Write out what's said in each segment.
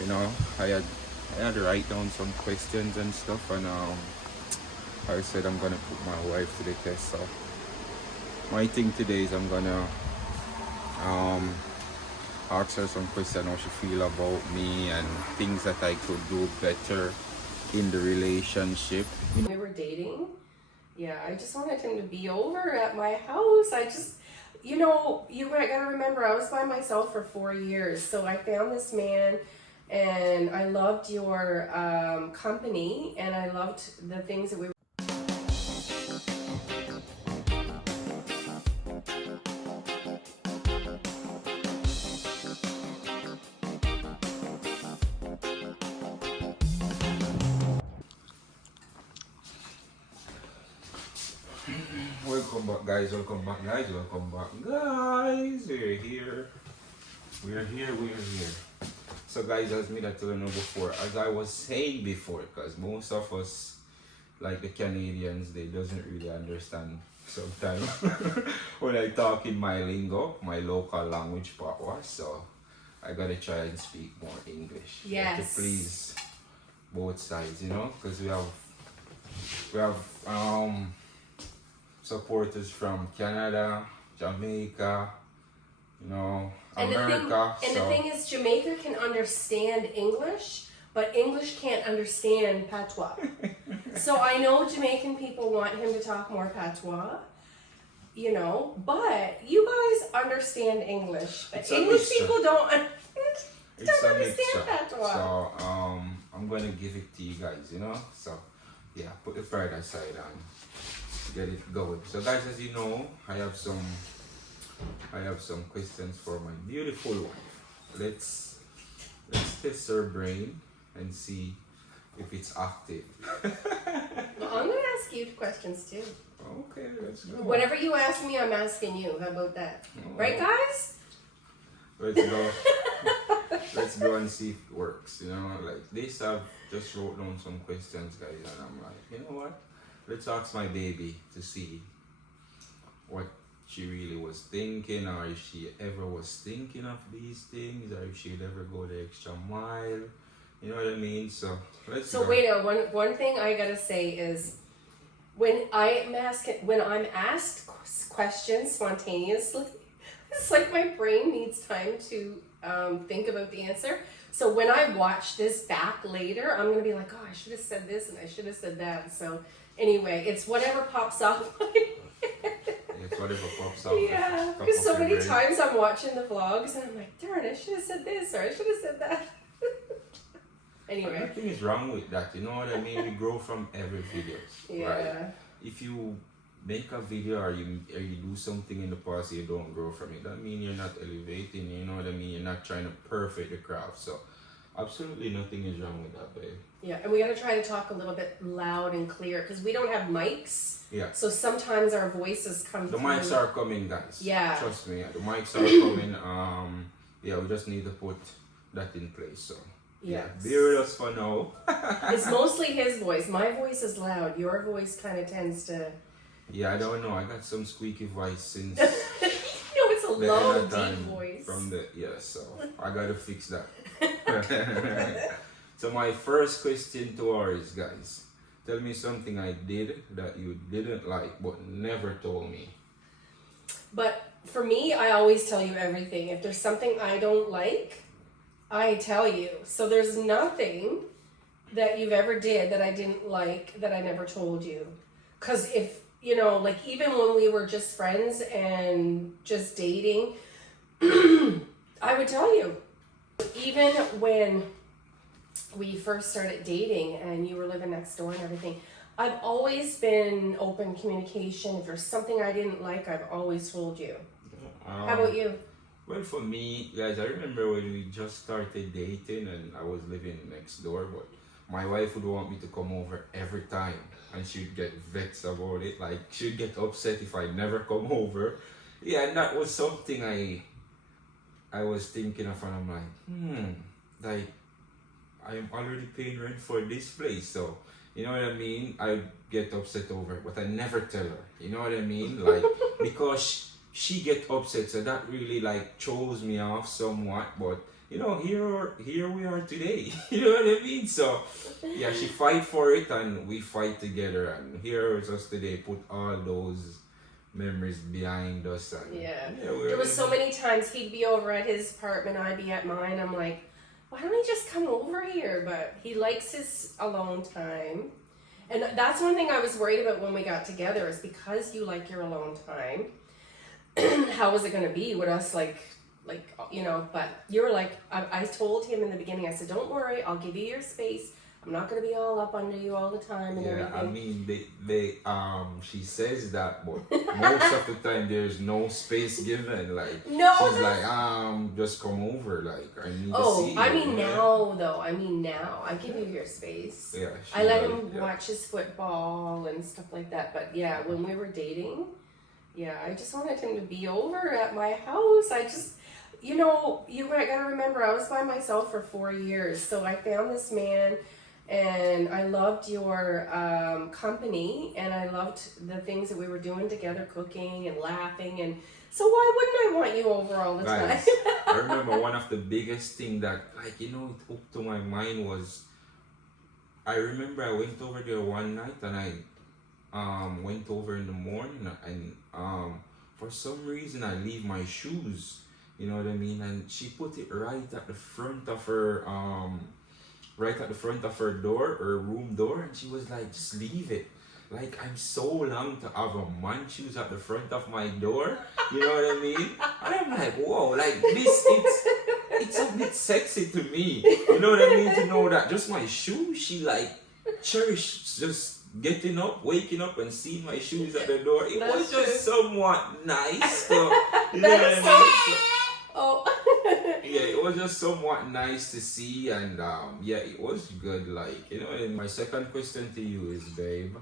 You know, I had to write down some questions and stuff, and I said I'm gonna put my wife to the test. So my thing today is I'm gonna um ask her some questions how she feel about me and things that I could do better in the relationship. We were dating. Yeah, I just wanted him to be over at my house. You gotta remember, I was by myself for 4 years. So I found this man, and I loved your company, and I loved the things that we were. Welcome back, guys. Welcome back, guys. Welcome back, guys. We're here. We're here. We're here. So, guys, as me that told you before, as I was saying before, because most of us, like the Canadians, they doesn't really understand sometimes when I talk in my lingo, my local language patois. So, I gotta try and speak more English. Yes. To please both sides, because we have supporters from Canada, Jamaica, America. The thing is, Jamaica can understand English, but English can't understand patois. So I know Jamaican people want him to talk more patois, but you guys understand English. But English people don't understand patois. So I'm gonna give it to you guys, So yeah, put the pride aside and get it going. So guys, as you know, I have some questions for my beautiful wife. Let's test her brain and see if it's active. Well, I'm gonna ask you questions too. Okay, let's go. Whatever you ask me, I'm asking you. How about that? Right, guys? Let's go. Let's go and see if it works. Like this, I've just wrote down some questions, guys, and I'm like, you know what? Let's ask my baby to see what she really was thinking, or if she ever was thinking of these things, or if she'd ever go the extra mile. You know what I mean? So let's go. Wait, one thing I gotta say is when I'm asked questions spontaneously, it's like my brain needs time to think about the answer. So when I watch this back later, I'm gonna be like, oh, I should have said this and I should have said that. So anyway, it's whatever pops up. It's whatever pops up. Yeah, because so many times I'm watching the vlogs and I'm like, darn, I should have said this or I should have said that. Anyway. Nothing is wrong with that, you know what I mean? We grow from every video. Yeah. Right? If you make a video or you do something in the past, you don't grow from it. That means you're not elevating, you know what I mean? You're not trying to perfect the craft. So absolutely nothing is wrong with that, babe. Yeah, and we got to try to talk a little bit loud and clear because we don't have mics. Yeah. So sometimes our voices come through. The mics are coming, guys. Yeah. Trust me, the mics are coming. Yeah, we just need to put that in place. So yeah, bear with us for now. It's mostly his voice. My voice is loud. Your voice kind of tends to. Yeah, I don't know. I got some squeaky voice since. No, it's a low, deep voice. So I gotta fix that. So my first question to her is, guys, tell me something I did that you didn't like but never told me. But for me, I always tell you everything. If there's something I don't like, I tell you. So there's nothing that you've ever did that I didn't like that I never told you. Because if, like even when we were just friends and just dating, I would tell you. Even when we first started dating and you were living next door and everything, I've always been open communication. If there's something I didn't like, I've always told you. How about you? Well, for me, guys, I remember when we just started dating and I was living next door, but my wife would want me to come over every time and she'd get vexed about it. Like, she'd get upset if I never come over. Yeah, and that was something I was thinking of, and I'm like, like, I'm already paying rent for this place, so, you know what I mean? I get upset over it, but I never tell her, you know what I mean? Like, because she get upset, so that really like throws me off somewhat, but you know, here we are today. You know what I mean? So yeah, she fight for it and we fight together, and here is us today, put all those memories behind us. And Yeah. we're There was so many times he'd be over at his apartment, I'd be at mine. I'm like, why don't he just come over here? But he likes his alone time. And that's one thing I was worried about when we got together, is because you like your alone time. How was it going to be with us, like, you know, but you were like, I told him in the beginning, I said, don't worry, I'll give you your space. I'm not going to be all up under you all the time and everything. I mean, she says that, but most of the time there's no space given. Like, no, she's like, just come over. Like, I need to see you. I mean now, though. I mean now. I give you your space. Yeah. I let him watch his football and stuff like that. But yeah, when we were dating, yeah, I just wanted him to be over at my house. I just, you know, you gotta remember, I was by myself for 4 years. So I found this man. And I loved your company, and I loved the things that we were doing together, cooking and laughing, and so why wouldn't I want you over all the time? I remember one of the biggest thing that, like, you know, it up to my mind was, I remember I went over there one night, and I went over in the morning, and for some reason I leave my shoes, you know what I mean, and she put it right at the front of her door, her room door, and she was like, just leave it. Like, I'm so long to have a man shoes at the front of my door, you know what I mean? And I'm like, whoa, like this, it's a bit sexy to me, you know what I mean, to know that just my shoes, she like cherished just getting up, waking up and seeing my shoes at the door. It was just somewhat nice, so, you know what I mean? Oh. Yeah, it was just somewhat nice to see, and yeah, it was good. Like, you know. And my second question to you is, babe,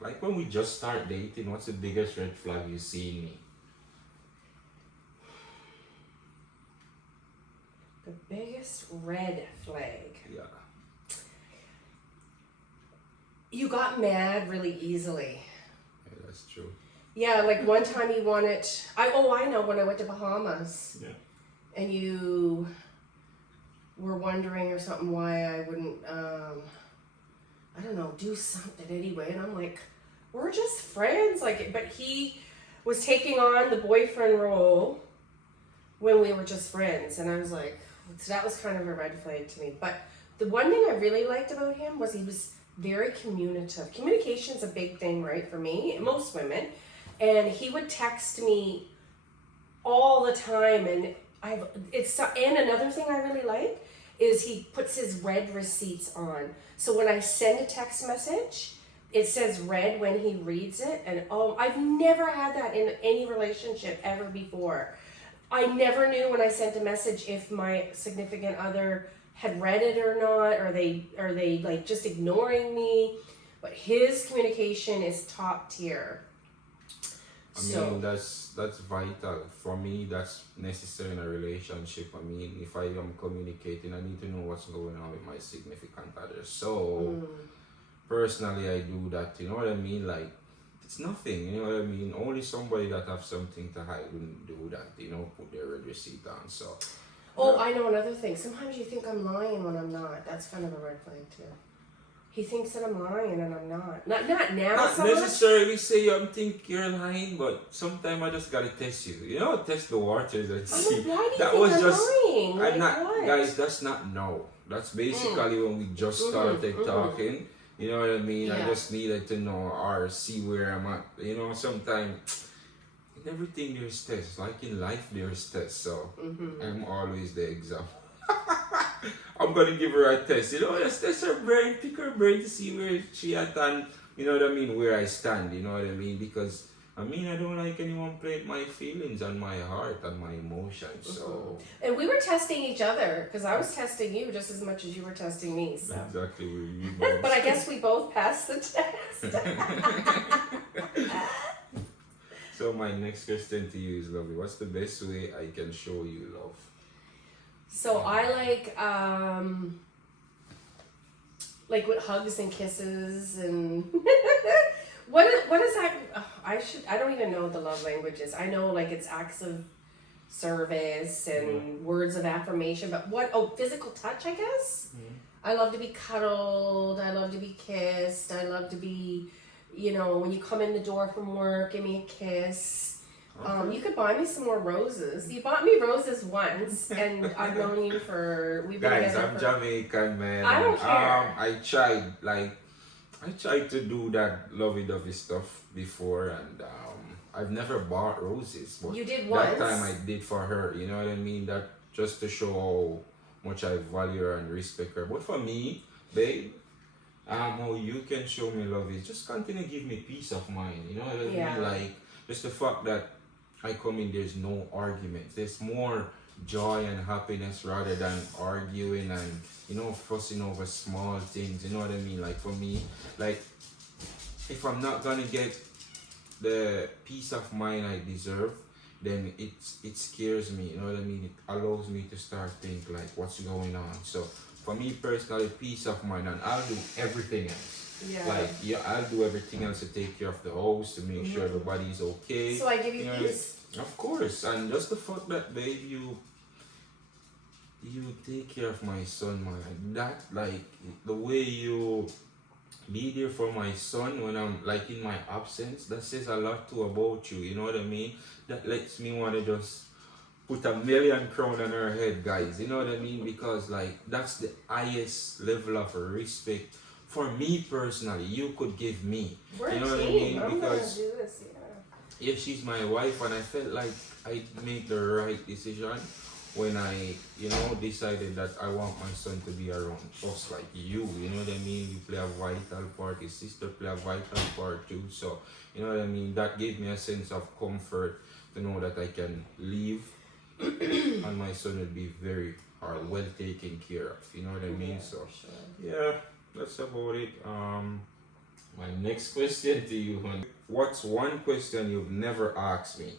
like when we just start dating, what's the biggest red flag you see in me? The biggest red flag. Yeah. You got mad really easily. Yeah, that's true. Yeah, like one time you wanted, I know, when I went to Bahamas. Yeah. And you were wondering or something why I wouldn't, I don't know, do something anyway. And I'm like, we're just friends. Like, but he was taking on the boyfriend role when we were just friends. And I was like, so that was kind of a red flag to me. But the one thing I really liked about him was he was very communicative. Communication is a big thing, right, for me, and most women. And he would text me all the time, and and another thing I really like is he puts his read receipts on. So when I send a text message, it says read when he reads it. And I've never had that in any relationship ever before. I never knew when I sent a message if my significant other had read it or not, or they like just ignoring me. But his communication is top tier. I mean, that's vital. For me, that's necessary in a relationship. I mean, if I am communicating, I need to know what's going on with my significant other. So, personally, I do that, you know what I mean? Like, it's nothing, you know what I mean? Only somebody that have something to hide wouldn't do that, you know, put their red receipt on, so. I know another thing. Sometimes you think I'm lying when I'm not. That's kind of a red flag, too. He thinks that I'm lying and I'm not. Not now. Not so necessarily say you think you're lying, but sometimes I just gotta test you. You know, test the waters and see. Like, why do you that think was I'm just. lying? I'm like, not, what? guys. That's not no. That's basically when we just started talking. You know what I mean? Yeah. I just needed to know or see where I'm at. You know, sometimes in everything there's tests. Like in life, there's tests. So I'm always the example. I'm gonna give her a test, you know, just test her brain, pick her brain to see where she at and, you know what I mean, where I stand, you know what I mean, because, I mean, I don't like anyone playing my feelings and my heart and my emotions, so. And we were testing each other, because I was testing you just as much as you were testing me, so. Exactly. But I guess we both passed the test. So my next question to you is, lovely, what's the best way I can show you love? So I like with hugs and kisses and what is that? I don't even know what the love language is. I know like it's acts of service and words of affirmation. But physical touch, I guess. I love to be cuddled. I love to be kissed. I love to be, when you come in the door from work, give me a kiss. You could buy me some more roses. You bought me roses once, and I've known you we've been Guys, together I'm Jamaican, man. I don't care. I tried to do that lovey-dovey stuff before, and I've never bought roses. But You did once. that time I did for her, you know what I mean? That just to show how much I value her and respect her. But for me, babe, how you can show me love is just continue to give me peace of mind, you know what I mean? Like, just the fact that I come in, there's no arguments. There's more joy and happiness rather than arguing and, fussing over small things. You know what I mean? Like for me, like if I'm not gonna get the peace of mind I deserve, then it scares me. You know what I mean? It allows me to start think like what's going on. So for me personally, peace of mind, and I'll do everything else. I'll do everything else to take care of the house, to make sure everybody's okay. So I give you peace? Of course. And just the fact that, babe, you take care of my son, man. That, like, the way you be there for my son when I'm, like, in my absence, that says a lot too about you, you know what I mean? That lets me want to just put 1,000,000 crowns on her head, guys, you know what I mean? Because, like, that's the highest level of respect for me personally you could give me. We're you know a what I team. mean? I'm Because gonna do this, yeah, she's my wife, and I felt like I made the right decision when I, decided that I want my son to be around us like you know what I mean? You play a vital part, his sister play a vital part too, so, you know what I mean? That gave me a sense of comfort to know that I can leave and my son will be well taken care of, you know what I mean? So, yeah, that's about it. My next question to you, honey. What's one question you've never asked me?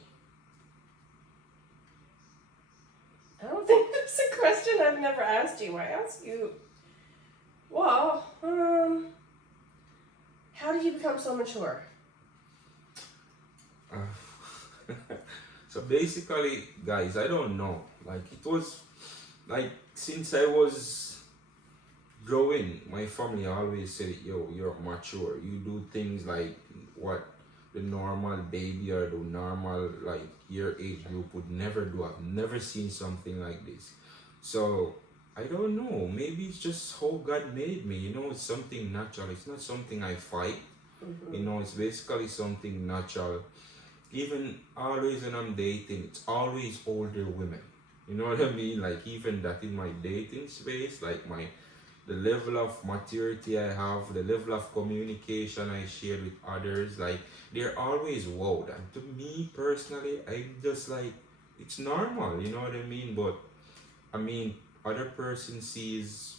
I don't think there's a question I've never asked you. I asked you, well, how did you become so mature? So basically, guys, I don't know. Like, it was, like, since I was growing, my family always said, yo, you're mature. You do things like what the normal baby or the normal, like, your age group would never do. I've never seen something like this. So, I don't know. Maybe it's just how God made me. It's something natural. It's not something I fight. It's basically something natural. Even always when I'm dating, it's always older women. You know what I mean? Like, even that in my dating space, like the level of maturity I have, the level of communication I share with others, like, they're always wowed. And to me personally, I just like, it's normal, you know what I mean? But, I mean, other person sees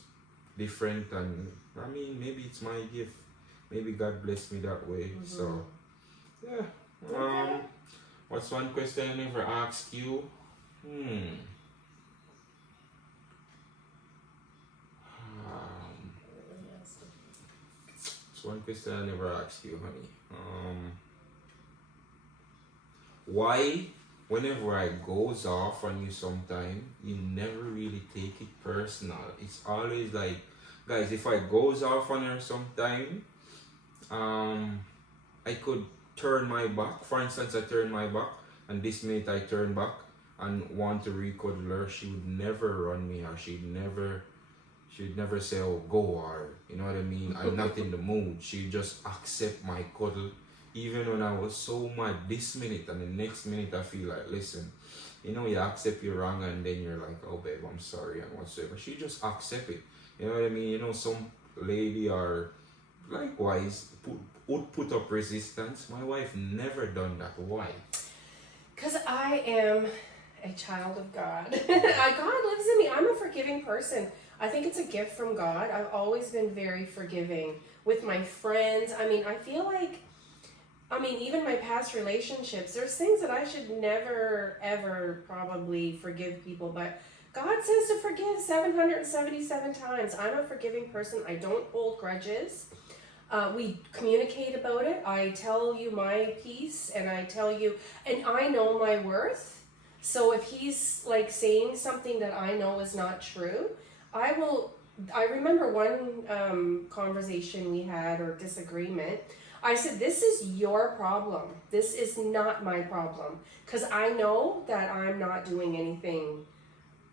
different, and, I mean, maybe it's my gift. Maybe God blessed me that way. So, yeah. What's one question I never asked you? One question I never asked you, honey. Why, whenever I goes off on you sometime, you never really take it personal? It's always like, guys, if I goes off on her sometime, I could turn my back. For instance, I turn my back, and this minute I turn back and want to re-cuddle her, she would never run me, or she'd never say, oh, go, or, you know what I mean? I'm not in the mood. She'd just accept my cuddle. Even when I was so mad this minute, and the next minute I feel like, listen, you accept you're wrong, and then you're like, oh, babe, I'm sorry, and whatsoever. She just accept it. You know what I mean? Some lady or likewise would put up resistance. My wife never done that. Why? Because I am a child of God. God lives in me. I'm a forgiving person. I think it's a gift from God. I've always been very forgiving with my friends. I mean, I feel like, even my past relationships, there's things that I should never, ever probably forgive people, but God says to forgive 777 times. I'm a forgiving person. I don't hold grudges. We communicate about it. I tell you my piece, and I tell you, and I know my worth. So if he's like saying something that I know is not true, I remember one conversation we had or disagreement. I said, this is your problem. This is not my problem. Because I know that I'm not doing anything,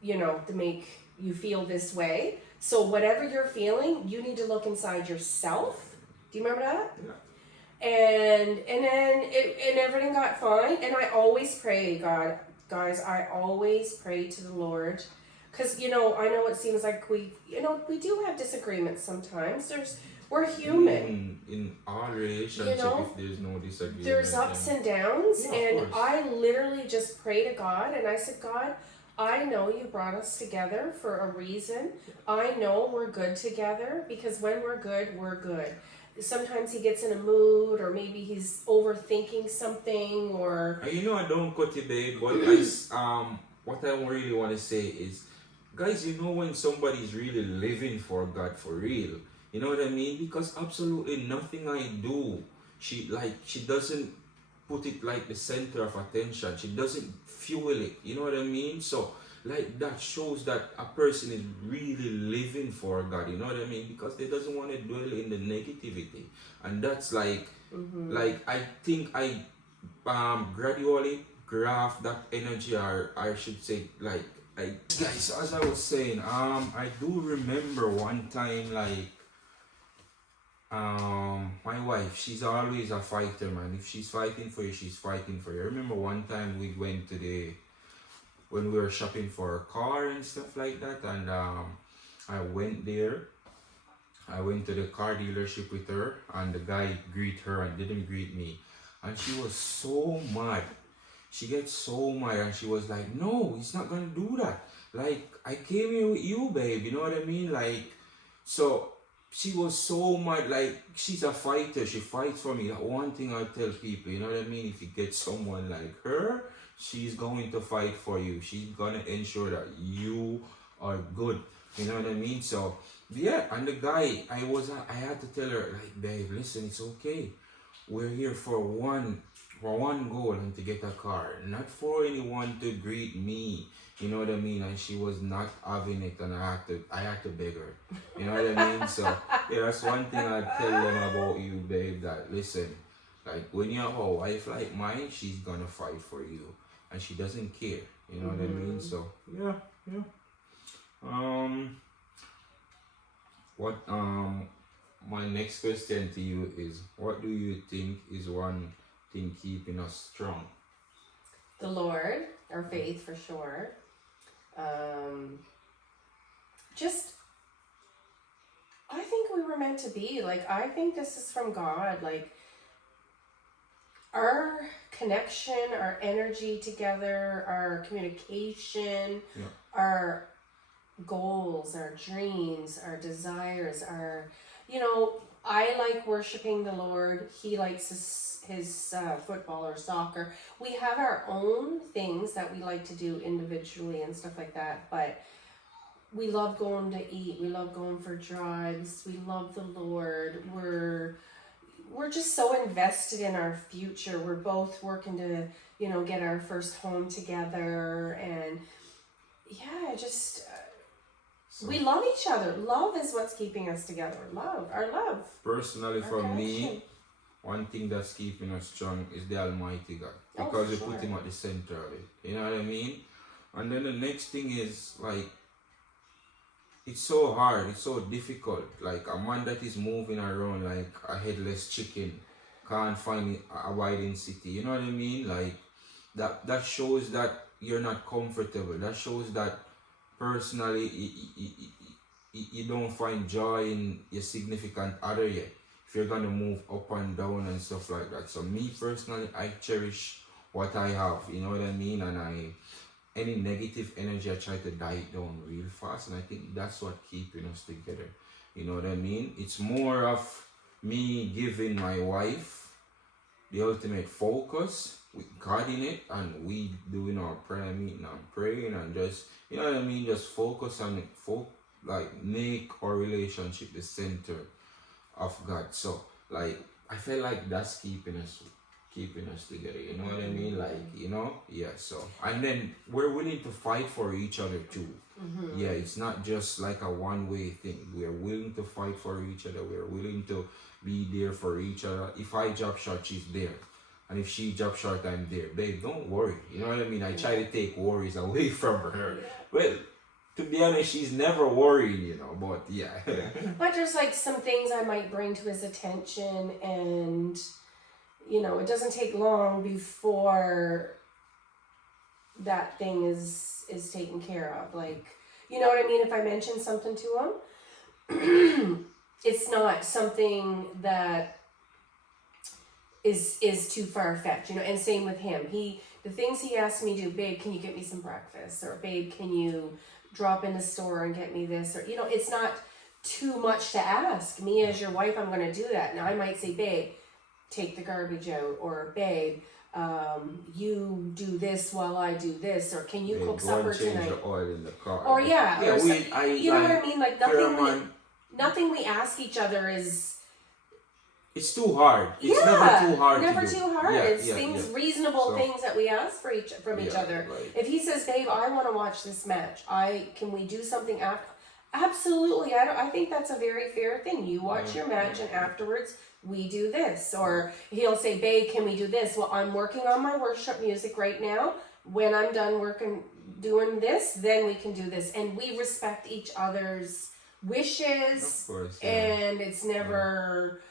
to make you feel this way. So whatever you're feeling, you need to look inside yourself. Do you remember that? Yeah. And then everything got fine. And I always pray, God, guys, I always pray to the Lord. Because, I know it seems like we do have disagreements sometimes. We're human. In our relationship, if there's no disagreement. There's ups and downs. Yeah, and I literally just pray to God. And I said, God, I know you brought us together for a reason. I know we're good together. Because when we're good, we're good. Sometimes he gets in a mood, or maybe he's overthinking something, or... I don't cut it, babe, but what I really want to say is, guys, when somebody's really living for God for real, you know what I mean? Because absolutely nothing I do, she doesn't put it like the center of attention. She doesn't fuel it, you know what I mean? So, that shows that a person is really living for God, you know what I mean? Because they doesn't want to dwell in the negativity. And that's I think I gradually graft that energy, or I should say, guys, as I was saying, I do remember one time, my wife, she's always a fighter, man. If she's fighting for you, she's fighting for you. I remember one time we went to when we were shopping for a car and stuff like that, and I went there. I went to the car dealership with her, and the guy greeted her and didn't greet me. And she was so mad. She gets so mad, and she was like, no, he's not gonna do that. I came here with you, babe, you know what I mean? So she was so mad. She's a fighter, she fights for me. That one thing I tell people, you know what I mean? If you get someone like her, she's going to fight for you. She's gonna ensure that you are good, you know what I mean? So yeah, and the guy, I had to tell her, babe, listen, it's okay. We're here for one goal, and to get a car, not for anyone to greet me, you know what I mean? And she was not having it, and I had to beg her, you know what I mean? So yeah, that's one thing I tell them about you, babe, that listen, when you have a wife like mine, she's gonna fight for you, and she doesn't care, you know what I mean? So yeah. My next question to you is, what do you think is one thing keeping us strong? The Lord, our faith for sure. I think we were meant to be. I think this is from God. Our connection, our energy together, our communication, our goals, our dreams, our desires, I like worshiping the Lord. He likes his football or soccer. We have our own things that we like to do individually and stuff like that, but we love going to eat. We love going for drives. We love the Lord. We're just so invested in our future. We're both working to, get our first home together, and we love each other. Love is what's keeping us together. Our love. Personally, for me, one thing that's keeping us strong is the Almighty God, because we put Him at the center of it. You know what I mean? And then the next thing is it's so hard, it's so difficult. A man that is moving around like a headless chicken can't find a abiding city. You know what I mean? That shows that you're not comfortable. That shows that personally you don't find joy in your significant other yet, if you're gonna move up and down and stuff like that. So me personally, I cherish what I have, you know what I mean? And any negative energy, I try to die it down real fast, and I think that's what keeping us together, you know what I mean? It's more of me giving my wife the ultimate focus with God in it, and we doing our prayer meeting and praying, and just, you know what I mean, just focus on it, make our relationship the center of God. So I feel like that's keeping us keeping us together. You know what I mean? Like, you know, yeah. So, and then we're willing to fight for each other too. Yeah, it's not just like a one-way thing. We are willing to fight for each other. We are willing to be there for each other. If I drop short, she's there. And if she drop short, I'm there. Babe, don't worry. You know what I mean? I try to take worries away from her. Well, to be honest, she's never worried, you know, but yeah. But there's like some things I might bring to his attention, and you know, it doesn't take long before that thing is taken care of. Like, you know what I mean? If I mention something to him, it's not something that is too far-fetched, you know. And same with him. The things he asks me to do, babe, can you get me some breakfast? Or babe, can you drop in the store and get me this? Or, you know, it's not too much to ask. Me as your wife, I'm going to do that. Now I might say, babe, take the garbage out, or babe, you do this while I do this, or can you cook supper change tonight? The oil in the car. Or yeah, or you know what I mean? Like nothing we ask each other is. It's too hard. It's never too hard. Never to do. too hard. It's things, reasonable So, things that we ask from each other. Right. If he says, babe, I want to watch this match, can we do something after? Absolutely. I think that's a very fair thing. You watch your match, and afterwards we do this. Or he'll say, babe, can we do this? Well, I'm working on my worship music right now. When I'm done doing this, then we can do this. And we respect each other's wishes. Of course. And it's never...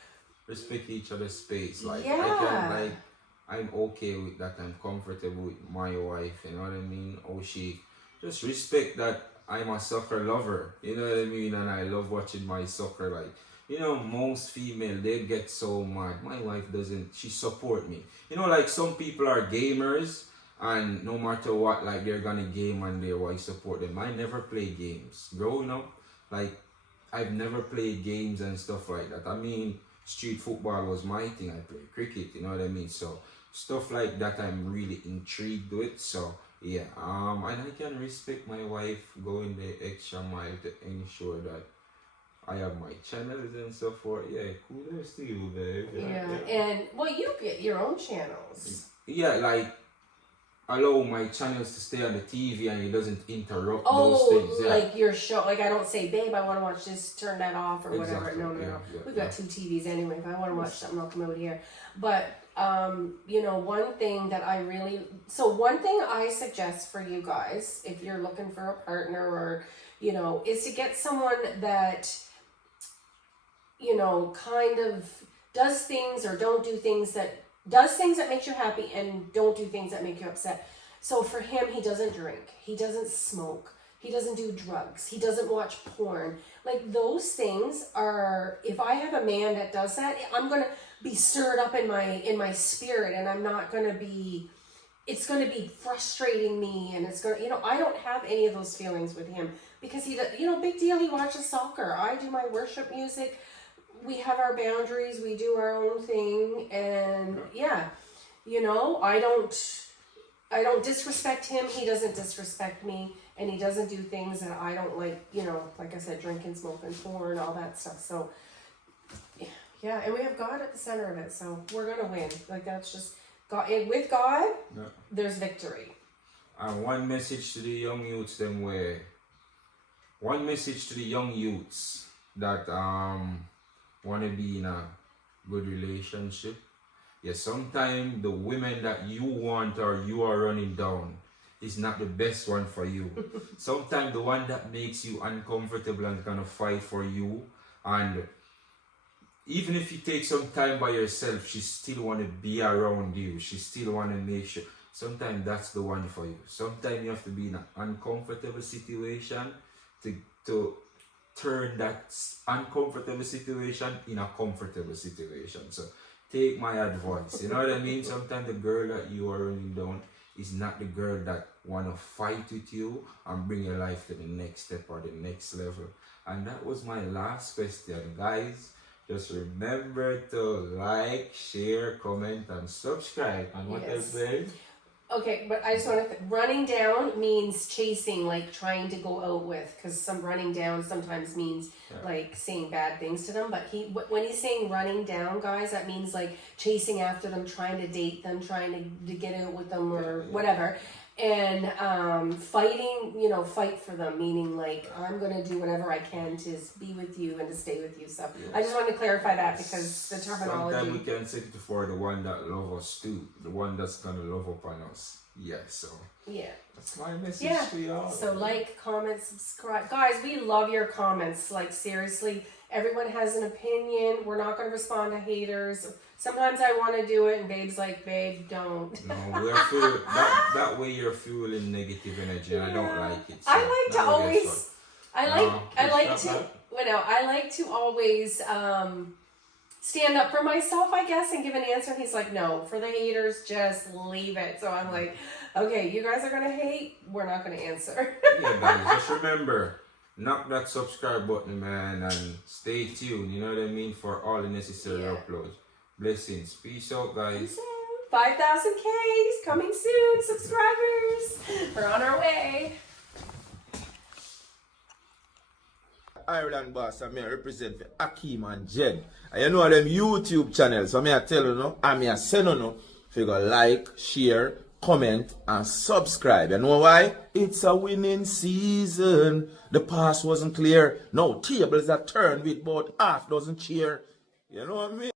Respect each other's space. Like, I'm okay with that. I'm comfortable with my wife. You know what I mean? Oh, she just respect that I'm a soccer lover. You know what I mean? And I love watching my soccer. Like, you know, most female, they get so mad. My wife doesn't. She support me. You know, like some people are gamers, and no matter what, like they're gonna game and their wife support them. I never play games. Growing up, like I've never played games and stuff like that. I mean, street football was my thing. I played cricket, you know what I mean? So stuff like that I'm really intrigued with. So yeah, and I can respect my wife going the extra mile to ensure that I have my channels and so forth. Yeah, kudos to you, babe. Yeah. And well, you get your own channels. Yeah, like allow my channels to stay on the TV and it doesn't interrupt those things. Yeah. Like your show. Like I don't say, babe, I want to watch this, turn that off or whatever. Exactly. No. Yeah, We've got two TVs anyway. If I want to watch something, I'll come out here. But, you know, one thing I suggest for you guys, if you're looking for a partner or, you know, is to get someone that, you know, kind of does things or don't do things that makes you happy and don't do things that make you upset. So for him, he doesn't drink, he doesn't smoke, he doesn't do drugs, he doesn't watch porn. Like those things are, if I have a man that does that, I'm going to be stirred up in my spirit, and I'm not going to be, it's going to be frustrating me, and it's going to, you know, I don't have any of those feelings with him because he, you know, big deal, he watches soccer. I do my worship music. We have our boundaries, we do our own thing, and yeah, you know, I don't disrespect him, he doesn't disrespect me, and he doesn't do things that I don't like, you know, like I said, drinking, smoking, porn, all that stuff. So yeah, and we have God at the center of it, so we're gonna win. Like that's just God. And with God, there's victory. And one message to the young youths that want to be in a good relationship. Yeah, sometimes the women that you want or you are running down is not the best one for you. Sometimes the one that makes you uncomfortable and gonna fight for you, and even if you take some time by yourself, she still want to be around you. She still want to make sure. Sometimes that's the one for you. Sometimes you have to be in an uncomfortable situation to turn that uncomfortable situation in a comfortable situation. So take my advice. You know what I mean? Sometimes the girl that you are running down is not the girl that want to fight with you and bring your life to the next step or the next level. And that was my last question, guys. Just remember to like, share, comment, and subscribe. And what else, babe? Okay, but I just want to. Running down means chasing, like trying to go out with, because some running down sometimes means like saying bad things to them. But when he's saying running down, guys, that means like chasing after them, trying to date them, trying to get out with them or whatever. And fighting, fight for them, meaning like I'm gonna do whatever I can to be with you and to stay with you. So I just wanted to clarify that because the terminology. Sometimes we can say it for the one that love us too, the one that's gonna love upon us. So that's my message to y'all. So like, comment, subscribe, guys. We love your comments. Like seriously, everyone has an opinion. We're not gonna respond to haters. Sometimes I want to do it, and Babe's like, babe, don't. No, we're that way you're fueling negative energy, and I don't like it. So I like to always. I like to always stand up for myself, I guess, and give an answer. And he's like, no, for the haters, just leave it. So I'm like, okay, you guys are gonna hate. We're not gonna answer. Yeah, guys, just remember. Knock that subscribe button, man, and stay tuned. You know what I mean, for all the necessary uploads. Blessings. Peace out, guys. 5,000 Ks coming soon. Subscribers. We're on our way. Ireland boss, and me represent for Akeen and Jenn. And you know them YouTube channels, so me I tell you no, and me I say no, if you go like, share, comment, and subscribe. You know why? It's a winning season. The past wasn't clear. No tables are turned with about half dozen cheer. You know what I mean?